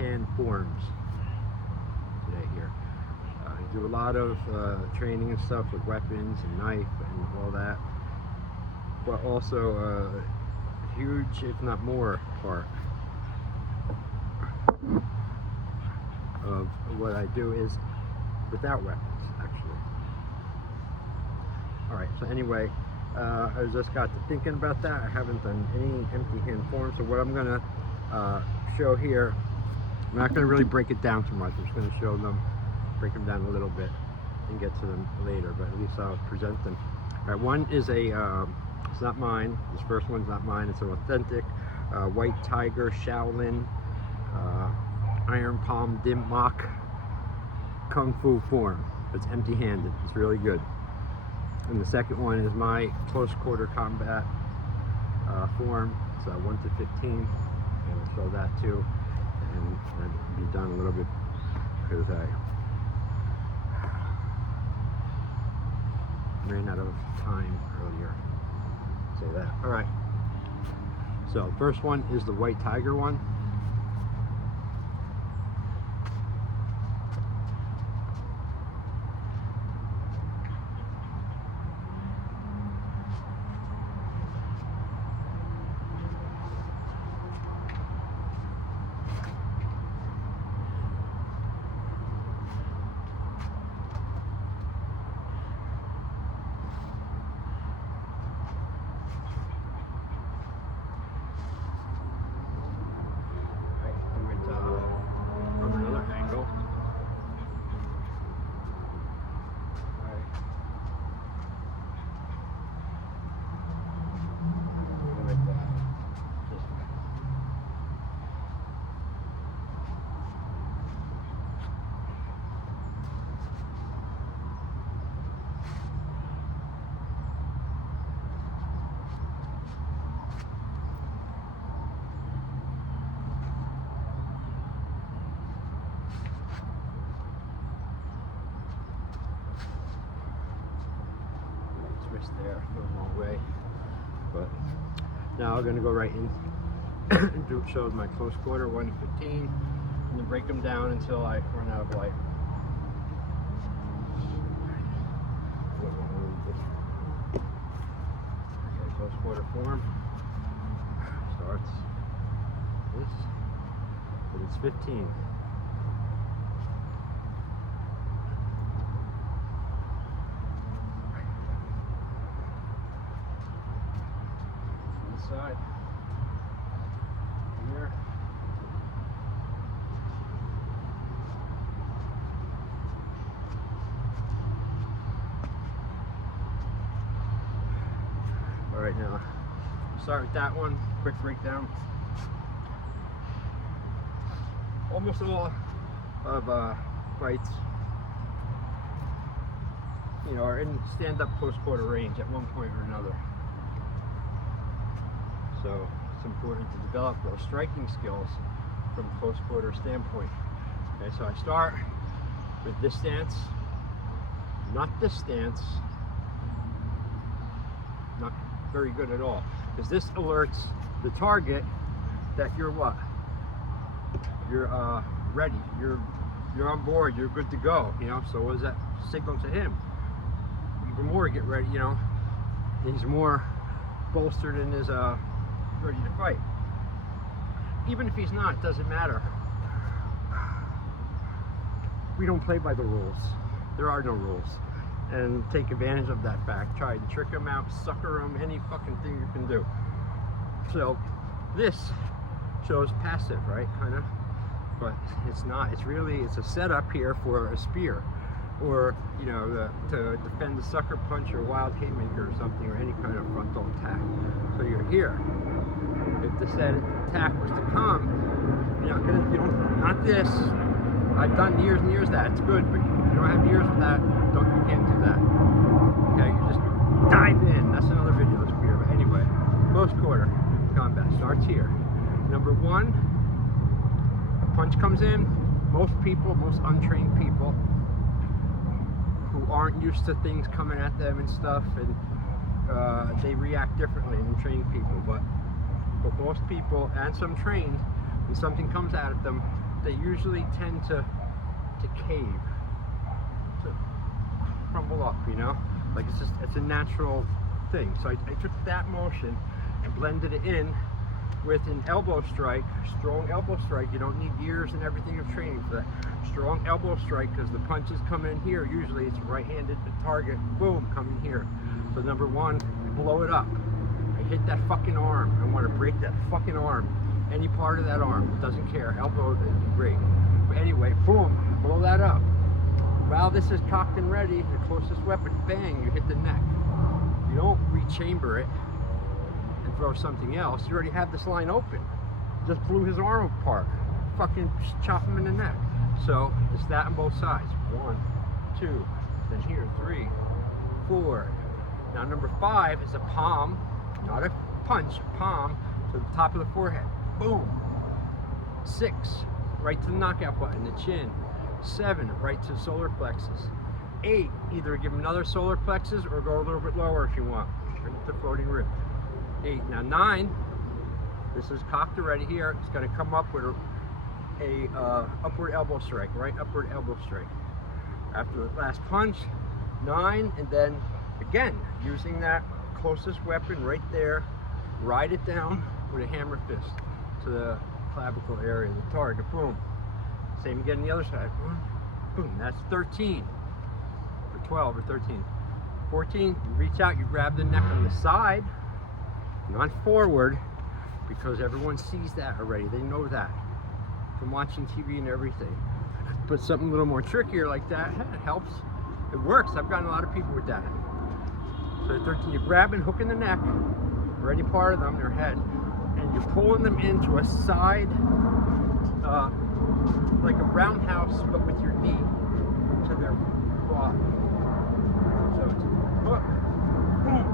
hand forms today here. I do a lot of training and stuff with weapons and knife and all that, but also a huge, if not more, part of what I do is without weapons, actually. Alright, so anyway, I just got to thinking about that. I haven't done any empty hand forms, so what I'm going to show here, I'm not going to really break it down too much. I'm just going to show them, break them down a little bit and get to them later, but at least I'll present them. Alright, one is it's not mine. This first one's not mine. It's an authentic White Tiger Shaolin Iron Palm Dim Mak Kung Fu form. It's empty-handed. It's really good. And the second one is my close quarter combat form. It's 1 to 15. And I'll show that too. And I'll be done a little bit because I ran out of time earlier. Say that. All right. So the first one is the White Tiger one. There, go the wrong way, but now I'm going to go right in and show my close quarter 1 to 15 and then break them down until I run out of light. Okay, close quarter form starts this, but it's 15. Side here. All right, now start with that one. Quick breakdown. Almost all of fights, are in stand-up close quarter range at one point or another. So it's important to develop those striking skills from a close quarter standpoint. Okay, so I start with this stance, not this stance, not very good at all, because this alerts the target that you're what? You're ready, you're on board, you're good to go, so what does that signal to him? Even more get ready, he's more bolstered in his ready to fight. Even if he's not, it doesn't matter. We don't play by the rules. There are no rules. And take advantage of that fact. Try and trick him out, sucker him, any fucking thing you can do. So this shows passive, right? Kind of. But it's not. It's a setup here for a spear. Or, to defend the sucker punch or wild haymaker or something, or any kind of frontal attack. So you're here. If the said attack was to come, not this. I've done years and years of that. It's good, but you don't have years of that. You can't do that. Okay, you just dive in. That's another video spear. But anyway, close quarter combat starts here. Number one, a punch comes in. Most untrained people who aren't used to things coming at them and stuff, and they react differently than trained people. But most people, and some trained, when something comes at them, they usually tend to cave, to crumble up, you know? Like it's a natural thing. So I took that motion and blended it in with an elbow strike, strong elbow strike. You don't need years and everything of training for that. Strong elbow strike, because the punches come in here. Usually it's right-handed target, boom, coming here. So number one, blow it up. I hit that fucking arm. I want to break that fucking arm. Any part of that arm, doesn't care. Elbow, it'd be great. But anyway, boom, blow that up. While this is cocked and ready, the closest weapon, bang, you hit the neck. You don't rechamber it and throw something else. You already have this line open. Just blew his arm apart. Fucking chop him in the neck. So it's that on both sides. 1, 2, then here, 3, 4. Now number 5 is a palm, not a punch, a palm to the top of the forehead. Boom. 6, right to the knockout button, the chin. 7, right to solar plexus. 8, either give him another solar plexus or go a little bit lower if you want. Bring it to floating rib. 8. Now 9, this is cocked already here. It's going to come up with a upward elbow strike, right upward elbow strike. After the last punch, 9, and then again, using that closest weapon right there, ride it down with a hammer fist to the clavicle area, the target, boom. Same again on the other side, boom, boom, that's 13, or 12 or 13. 14, you reach out, you grab the neck on the side, not forward, because everyone sees that already, they know that from watching TV and everything. But something a little more trickier like that, it helps. It works. I've gotten a lot of people with that. So 13, you're grabbing, hooking the neck, or any part of them, their head, and you're pulling them into a side, like a roundhouse, but with your knee to their quad. So it's hook, boom.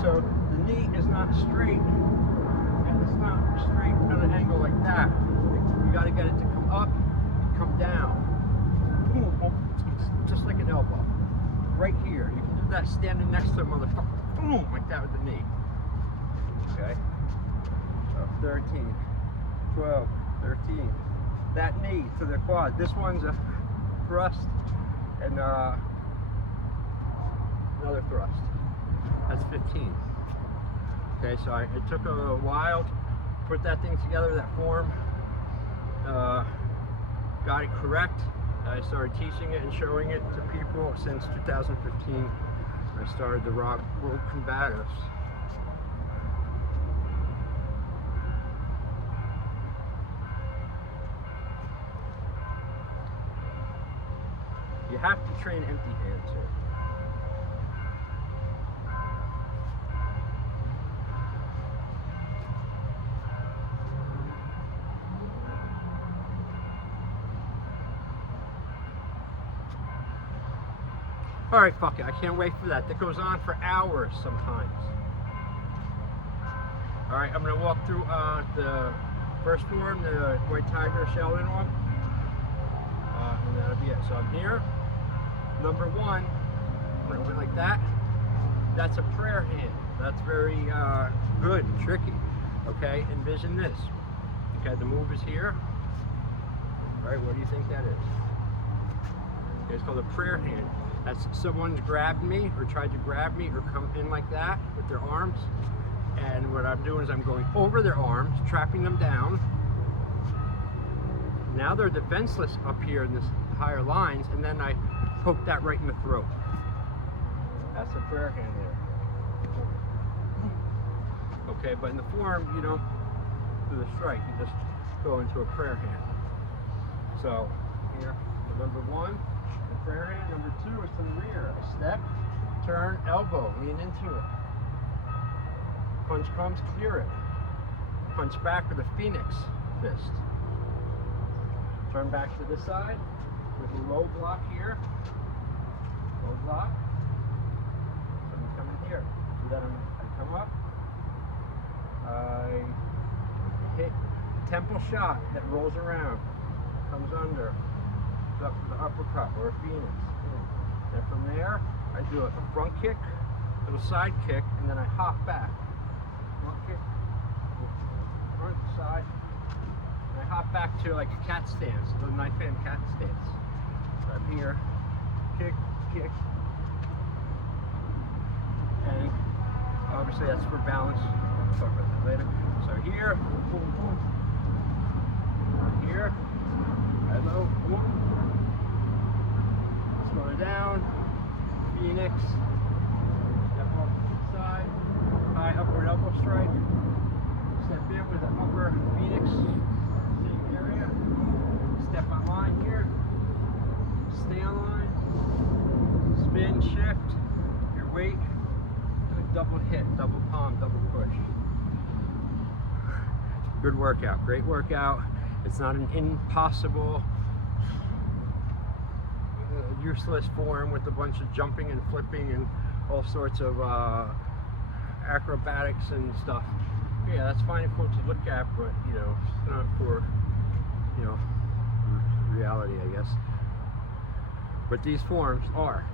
So the knee is not straight, and it's not straight on an angle like that. You got to get it to come up, come down. Boom, it's just like an elbow. Right here. You can do that standing next to a motherfucker. Boom, like that with the knee. Okay? So 13, 12, 13. That knee to the quad. This one's a thrust and another thrust. That's 15. Okay, so it took a while to put that thing together, that form. Got it correct. I started teaching it and showing it to people since 2015. I started the World Combatives. You have to train empty hands here. Alright, fuck it. I can't wait for that. That goes on for hours sometimes. Alright, I'm going to walk through the first form, the White Tiger Sheldon one. And that'll be it. So I'm here. Number 1, when I went like that, that's a prayer hand. That's very good and tricky. Okay, envision this. Okay, the move is here. Alright, what do you think that is? Okay, it's called a prayer hand. That's someone's grabbed me or tried to grab me or come in like that with their arms, and what I'm doing is I'm going over their arms, trapping them down. Now they're defenseless up here in this higher lines, and then I poke that right in the throat. That's a prayer hand there. Okay, but in the form, you don't do the strike, you just go into a prayer hand. So here, number 1, the prayer hand. Number 2 is to the rear. A step, turn, elbow, lean into it. Punch comes, clear it. Punch back with a phoenix fist. Turn back to this side with a low block here. Low block. So I'm coming here. So then I come up. I hit temple shot that rolls around. Comes under. Up to the uppercut or a phoenix. And from there, I do a front kick, a little side kick, and then I hop back. Front kick, front, side, I hop back to like a cat stance, the knife hand cat stance. So I'm here, kick, kick, and obviously that's for balance. We'll talk about that later. So here, boom, boom. Here, hello, boom. Slow it down. Phoenix. Step off to the side. High upward elbow strike. Step in with an upper Phoenix. Same area. Step on line here. Stay on line. Spin, shift. Your weight. Double hit, double palm, double push. Good workout, great workout. It's not an impossible, useless form with a bunch of jumping and flipping and all sorts of acrobatics and stuff. Yeah, that's fine and cool to look at, but you know, it's not for, you know, reality, I guess. But these forms are,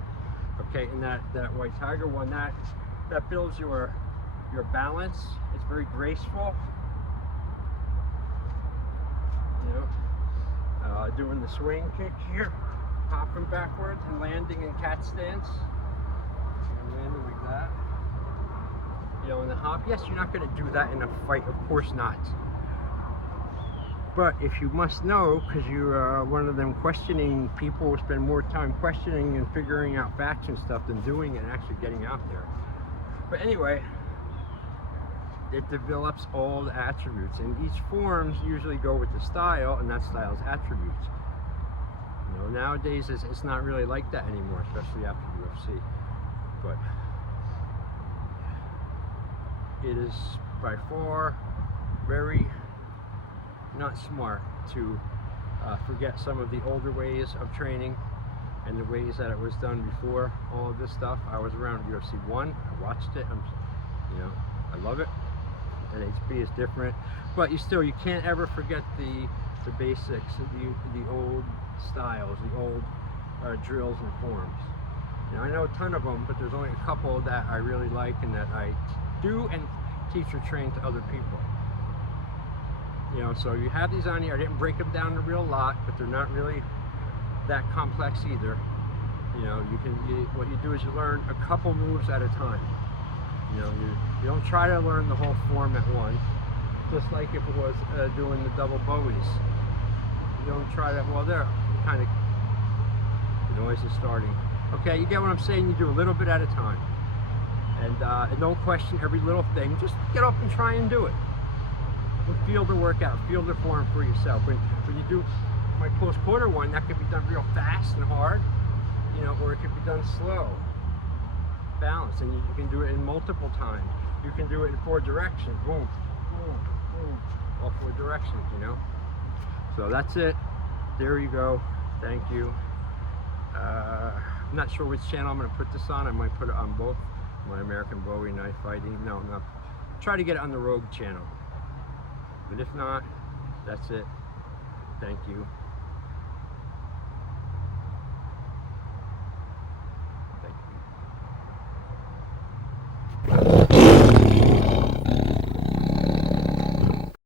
okay, and that White Tiger one, that builds your balance. It's very graceful. You know, doing the swing kick here, hopping backwards and landing in cat stance. And landing like that. You know, in the hop. Yes, you're not going to do that in a fight, of course not. But if you must know, because you're one of them questioning people who spend more time questioning and figuring out facts and stuff than doing it and actually getting out there. But anyway, it develops all the attributes, and each forms usually go with the style, and that style's attributes. You know, nowadays it's not really like that anymore, especially after UFC. But it is by far very not smart to forget some of the older ways of training and the ways that it was done before all of this stuff. I was around UFC 1, I watched it, you know, I love it. NHB is different, but you can't ever forget the basics, the old styles, the old drills and forms. You know, I know a ton of them, but there's only a couple that I really like and that I do and teach or train to other people. You know, so you have these on here. I didn't break them down a real lot, but they're not really that complex either. You know, what you do is you learn a couple moves at a time. You know, you don't try to learn the whole form at once. Just like if it was doing the double bowies. You don't try that. Well, there, you kind of, the noise is starting. Okay, you get what I'm saying? You do a little bit at a time. And don't question every little thing. Just get up and try and do it. And feel the workout, feel the form for yourself. When you do my close quarter one, that could be done real fast and hard, you know, or it could be done slow, balanced, and you can do it in multiple times. You can do it in 4 directions, boom, boom, boom, all 4 directions, you know. So that's it. There you go. Thank you. I'm not sure which channel I'm going to put this on. I might put it on both. My American Bowie Knife Fighting. No. Try to get it on the Rogue channel. But if not, that's it. Thank you.